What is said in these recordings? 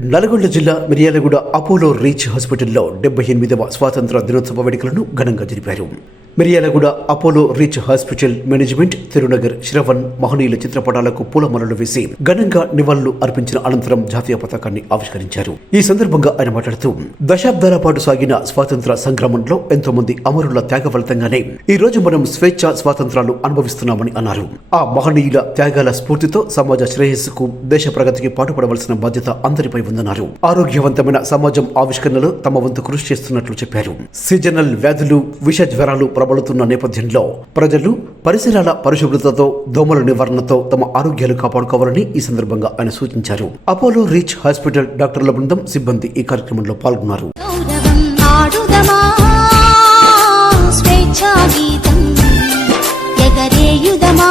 నల్గొండ జిల్లా Miryalaguda Apollo reach హాస్పిటల్లో డెబ్బై ఎనిమిదవ స్వాతంత్ర దినోత్సవ వేడుకలను ఘనంగా జరిపారు. Miryalaguda Apollo reach hospital management Tirunagar Shravan మహనీయుల చిత్రపటాలకు పూలమలలు వేసి ఘనంగా నివాళులు అర్పించిన అనంతరం జాతీయ పతాకాన్ని ఆవిష్కరించారు. ఈ సందర్భంగా ఆయన మాట్లాడుతూ దశాబ్దాల పాటు సాగిన స్వాతంత్ర సంగ్రామంలో ఎంతో మంది అమరుల త్యాగ ఫలితంగానే ఈ రోజు మనం స్వేచ్ఛ స్వాతంత్రాలు అనుభవిస్తున్నామని అన్నారు. ఆ మహనీయుల త్యాగాల స్ఫూర్తితో సమాజ శ్రేయస్సుకు దేశ ప్రగతికి పాటుపడవలసిన బాధ్యత అందరిపై ఉందన్నారు. ఆరోగ్యవంతమైన సమాజం ఆవిష్కరణలో తమ వంతు కృషి చేస్తున్నట్లు చెప్పారు. సీజనల్ వ్యాధులు విష జ్వరాలు ప్రబలుతున్న నేపథ్యంలో ప్రజలు పరిసరాల పరిశుభ్రతతో దోమల నివారణతో తమ ఆరోగ్యాలు కాపాడుకోవాలని ఈ సందర్భంగా ఆయన సూచించారు. అపోలో రీచ్ హాస్పిటల్ డాక్టర్ల బృందం సిబ్బంది ఈ కార్యక్రమంలో పాల్గొన్నారు. స్వేచ్ఛాగీతం ఎగరేయుదమా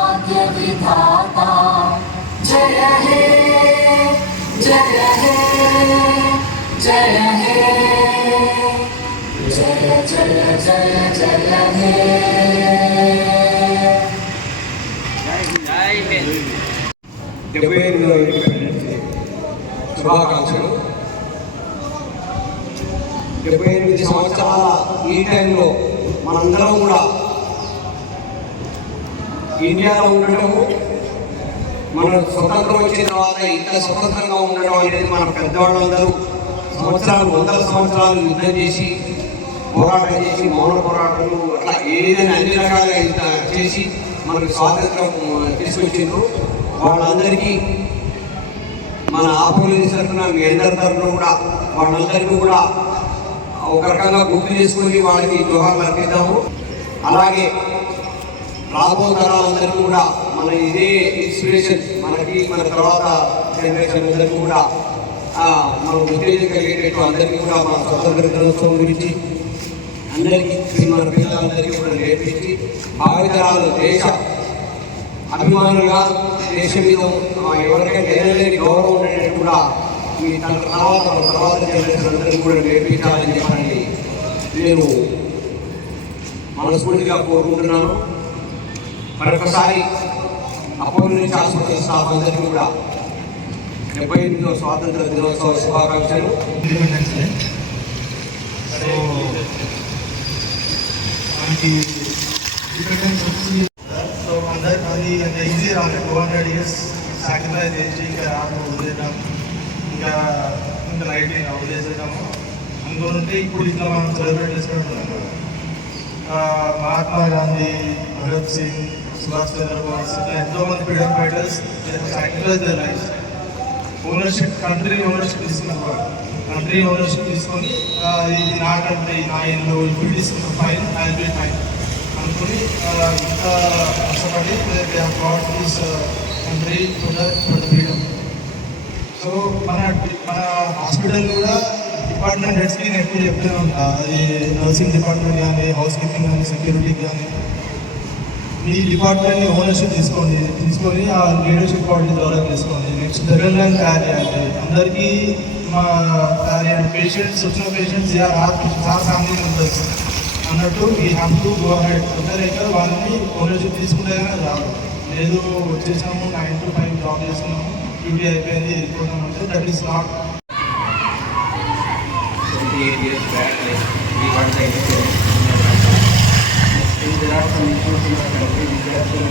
మాతా జయ హే జయ హే జయ హే జయ జయ జయ జయ హే శుభాకాంక్షలు. డెబ్బై ఎనిమిది సంవత్సరాల ఈ టైంలో మనందరం కూడా ఇండియాలో ఉండటము మనం స్వతంత్రం వచ్చిన తర్వాత ఇంత స్వతంత్రంగా ఉండడం అనేది మన పెద్దవాళ్ళందరూ సంవత్సరాలు వందల సంవత్సరాలు యుద్ధం చేసి పోరాటం చేసి మౌన పోరాటాలు అట్లా ఏదైనా అన్ని రకాలుగా ఇంత చేసి మనకు స్వాతంత్రం తీసుకొచ్చిండ్రు. వాళ్ళందరికీ మన ఆపోజిట్ తరఫున మీ అందరి తరఫున కూడా వాళ్ళందరికీ కూడా ఒక రకంగా గుర్తు చేసుకుని వాళ్ళకి జోహార్లు అర్పిద్దాము. అలాగే రాబో తరాలందరికీ కూడా మన ఇదే ఇన్స్పిరేషన్ మనకి మన తర్వాత జనరేషన్ అందరికీ కూడా మనం ఉత్తేజం కలిగేటట్టు అందరికీ కూడా మన స్వతంత్ర దినోత్సవం గురించి అందరికీ మన పిల్లలందరికీ కూడా నేర్పించి భావితరాలు దేశ అభిమానులుగా దేశం మీద ఎవరికైనా ఎనలేని గౌరవం ఉండేటట్టు కూడా మీ తన తర్వాత మన తర్వాత జనరేషన్ అందరికీ కూడా నేర్పించాలని చెప్పండి నేను మనస్ఫూర్తిగా కోరుకుంటున్నాను. మరొకసారి అపోలో నుంచి ఆసుపత్రి స్టాఫ్ అందరికీ కూడా డెబ్బై ఎనిమిదవ స్వాతంత్ర దినోత్సవ శుభాకాంక్షలు. ఇండిపెండెన్స్ డే సో మనకి ఇండిపెండెన్స్ వచ్చి సో అందరి అది అంత easy two hundred years sacrifice చేసి ఇంకా రాను వదిలేద్దాం. ఇంకా ఇంకా లైట్ ఇంకా వదిలేసేద్దాము అనుకుంటే ఇప్పుడు ఇట్లా మనం సెలబ్రేట్ చేసుకుంటున్నాం. ఆ, మహాత్మా గాంధీ భగత్ సింగ్ సుభాష్ చంద్రబోస్ ఇట్లా ఎంతో మంది freedom fighters sacrificed their lives. Ownership country ownership తీసుకున్నారు. కంట్రీ ఓనర్షిప్ తీసుకొని ఇది నా కంట్రీ నా ఇల్లు ఇప్పుడు తీసుకున్న ఫైన్ ఐ బి ఫైన్ అనుకుని ఇంత కష్టపడి got this country for the freedom so మన మన హాస్పిటల్ కూడా డిపార్ట్మెంట్ హెడ్స్కి నేను ఎప్పుడు చెప్తూనే ఉంటా. అది నర్సింగ్ డిపార్ట్మెంట్ కానీ హౌస్ కీపింగ్ కానీ సెక్యూరిటీ కానీ మీ డిపార్ట్మెంట్ని ఓనర్షిప్ తీసుకోండి. తీసుకొని ఆ లీడర్షిప్ క్వాలిటీ డెవలప్ చేసుకోండి. నెక్స్ట్ జగన్ లైన్ తయారు అందరికీ మా తయారు పేషెంట్స్ వచ్చిన పేషెంట్స్ యా ఆ ఫ్యామిలీ మెంబర్స్ అన్నట్టు ఈ హ్యావ్ టు గో హెడ్ అందరైతే వాళ్ళని ఓనర్షిప్ తీసుకుంటే రాదు. లేదు వచ్చేసాము నైన్ టు ఫైవ్ జాబ్ చేస్తున్నాము డ్యూటీ అయిపోయింది వెళ్ళిపోతాం అంటే that is not 28 years back, like, There are some issues in our country which are still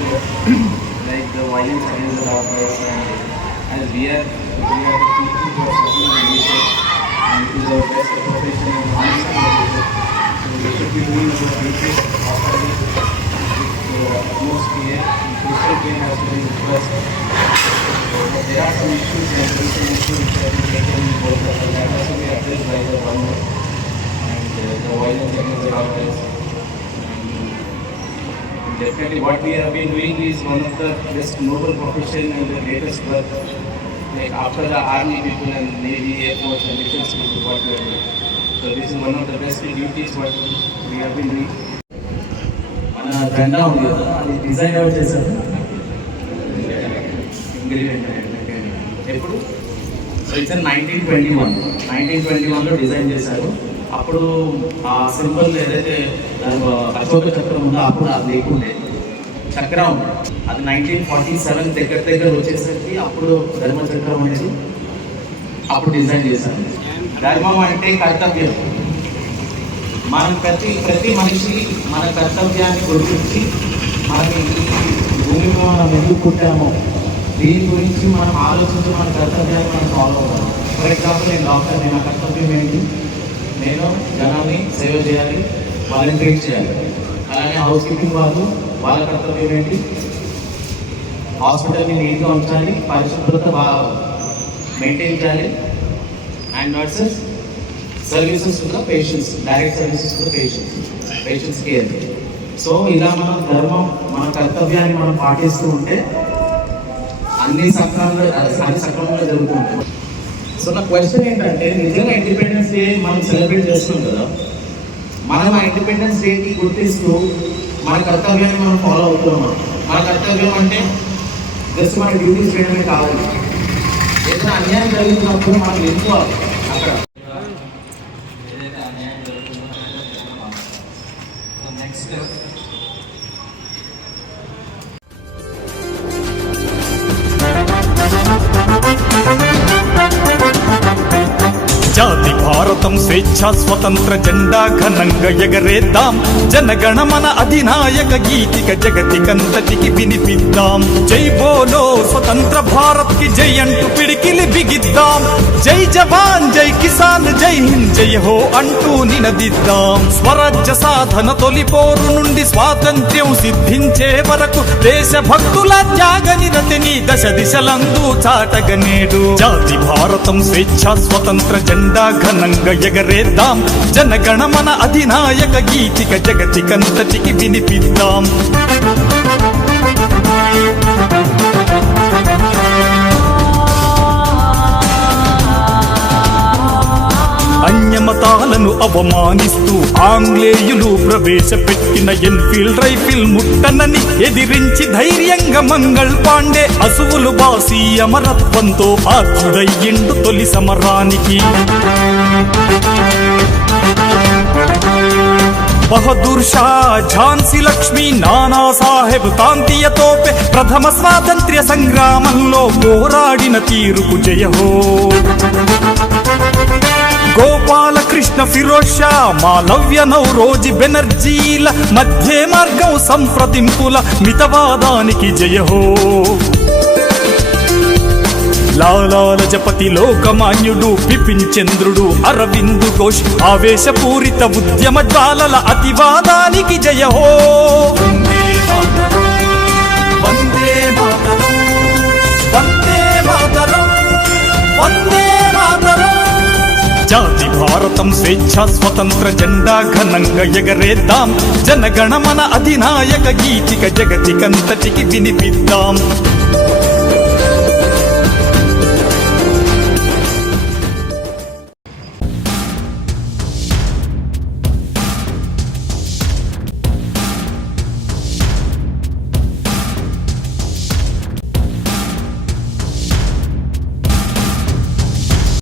like the violence against the daughters and as we are, the people who are and and best profession and and So we should be doing our duty properly with atmosphere, coastal plain has to be request. But there are some issues, ventilation issues which have been taken in both of them. That has to be addressed by the government and uh, the and chemical outfits. Definitely what we have been doing is one of the best noble profession and the latest work. Like after the army people and navy, air force and defense people what we are doing. So this is one of the best duties what we have been doing. మన జెండా ఉంది కదా అది design ఎవరు చేశారు ఎప్పుడు so it's nineteen twenty one nineteen twenty వన్లో design చేశారు అప్పుడు ఆ సింబల్ ఏదైతే అశోక చక్రం ఉందో అప్పుడు? అది లేకుండే చక్రం అది నైన్టీన్ ఫార్టీ సెవెన్ దగ్గర దగ్గర వచ్చేసరికి అప్పుడు ధర్మ చక్రం అనేది అప్పుడు డిజైన్ చేశారు. ధర్మం అంటే కర్తవ్యం. మనం ప్రతి ప్రతి మనిషి మన కర్తవ్యాన్ని గుర్తించి మనం భూమి భూమిలో మనం ఎందుకు పుట్టామో దీని గురించి మనం ఆలోచించి మన కర్తవ్యాన్ని మనం ఫాలో అవ్వాలి. ఫర్ ఎగ్జాంపుల్ నేను డాక్టర్ నేను నా కర్తవ్యం ఏంటి? నేను జనాన్ని సేవ చేయాలి వాళ్ళని ట్రీట్ చేయాలి. అలానే హౌస్ కీపింగ్ వాళ్ళు వాళ్ళ కర్తవ్యం ఏంటి? హాస్పిటల్ని నీట్గా ఉంచాలి పరిశుభ్రత బాగా మెయింటైన్ చేయాలి. అండ్ నర్సెస్ సర్వీసెస్ కూడా పేషెంట్స్ డైరెక్ట్ సర్వీసెస్ కూడా పేషెంట్స్ పేషెంట్స్ కేర్ సో ఇలా మనం ధర్మం మన కర్తవ్యాన్ని మనం పాటిస్తూ ఉంటే అన్ని సక్రమంగా అన్ని సక్రమంగా జరుగుతుంటాయి సో నా క్వశ్చన్ ఏంటంటే నిజంగా ఇండిపెండెన్స్ డే మనం సెలబ్రేట్ చేస్తున్నాం కదా? మనం ఆ ఇండిపెండెన్స్ డేకి గుర్తిస్తూ మన కర్తవ్యాన్ని మనం ఫాలో అవుతున్నాం. మన కర్తవ్యం అంటే జస్ట్ మన డ్యూటీస్ చేయడమే కావాలి ఏదైనా అన్యాయం జరుగుతున్నప్పుడు మనం వెళ్ళిపోవాలి భారతం స్వేచ్ఛా స్వతంత్ర జెండా ఘనంగా ఎగరేద్దాం. జనగణమన అధినాయక గీతిక జగతికంతటికి వినిపిద్దాం. జై బోలో స్వతంత్ర భారత్కి జై అంటూ పిడికిలి బిగిద్దాం. జై జవాన్ జై కిసాన్ జై హింద్ జై హో అంటూ నినదిద్దాం. స్వరాజ్య సాధన తొలి పోరు నుండి స్వాతంత్ర్యం సిద్ధించే వరకు దేశభక్తుల త్యాగ నిరతిని దశ దిశలందు చాటగనేడు. జాతి భారతం స్వేచ్ఛా స్వతంత్ర జెండా ఘనంగా ఎగరేద్దాం. జనగణమన అధినాయక గీతిక జగతికంతటికి వినిపిద్దాం. అన్యమతాలను అవమానిస్తూ ఆంగ్లేయులు ప్రవేశపెట్టిన ఎన్ఫీల్డ్ రైఫిల్ ముట్టనని ఎదిరించి ధైర్యంగా మంగళ్ పాండే అసువులు బాసి అమరత్వంతో ఆత్ముడయ్యిండు తొలి సమరానికి. బహదూర్ షా ఝాన్సీ లక్ష్మి నానా సాహెబ్ తాంతియ ప్రథమ స్వాతంత్ర్య సంగ్రామంలో పోరాడిన తీరుకు జయహో గోపాలకృష్ణ ఫిరోజ్ షా మాలవ్య నౌరోజి బెనర్జీల మధ్య మార్గం సంప్రదింపుల మితవాదానికి జయహో లాలా లజపతి లోకమాన్యుడు బిపిన్ చంద్రుడు అరవిందు ఘోష్. ఆవేశపూరిత ఉద్యమ జ్వాలల అతివాదానికి జయహో జాతి భారతం స్వేచ్ఛా స్వతంత్ర జెండా ఘనంగా ఎగరేద్దాం. జనగణమన అధినాయక గీతిక జగతికంతటికి వినిపిద్దాం.